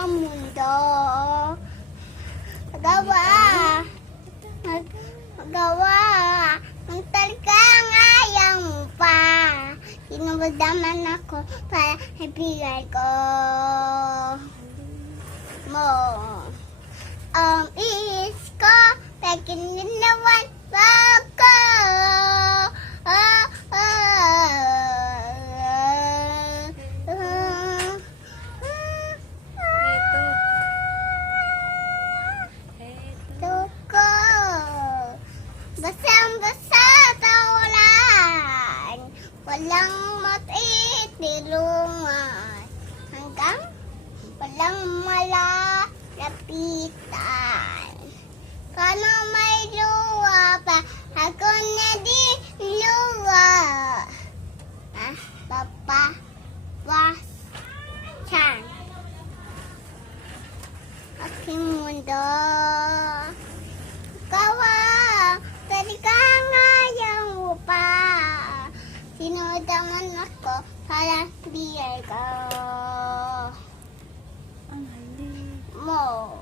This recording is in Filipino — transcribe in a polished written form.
ang mundo. Magawa. Magawa. Ang talagang ayaw mo pa. Sinumadaman ako para ibigay ko mo. Is ko, pagkinilawan ako. Tuko. Basang-basa sa ulan. Walang matitilungan. Hanggang walang malalapitan. Kano may luwa pa, ako na di luwa. Papa, was, chan. Aking mundo. Kawa, talagang ayaw mo pa. Sinudaman ako para bigay ko Ang hali. mo.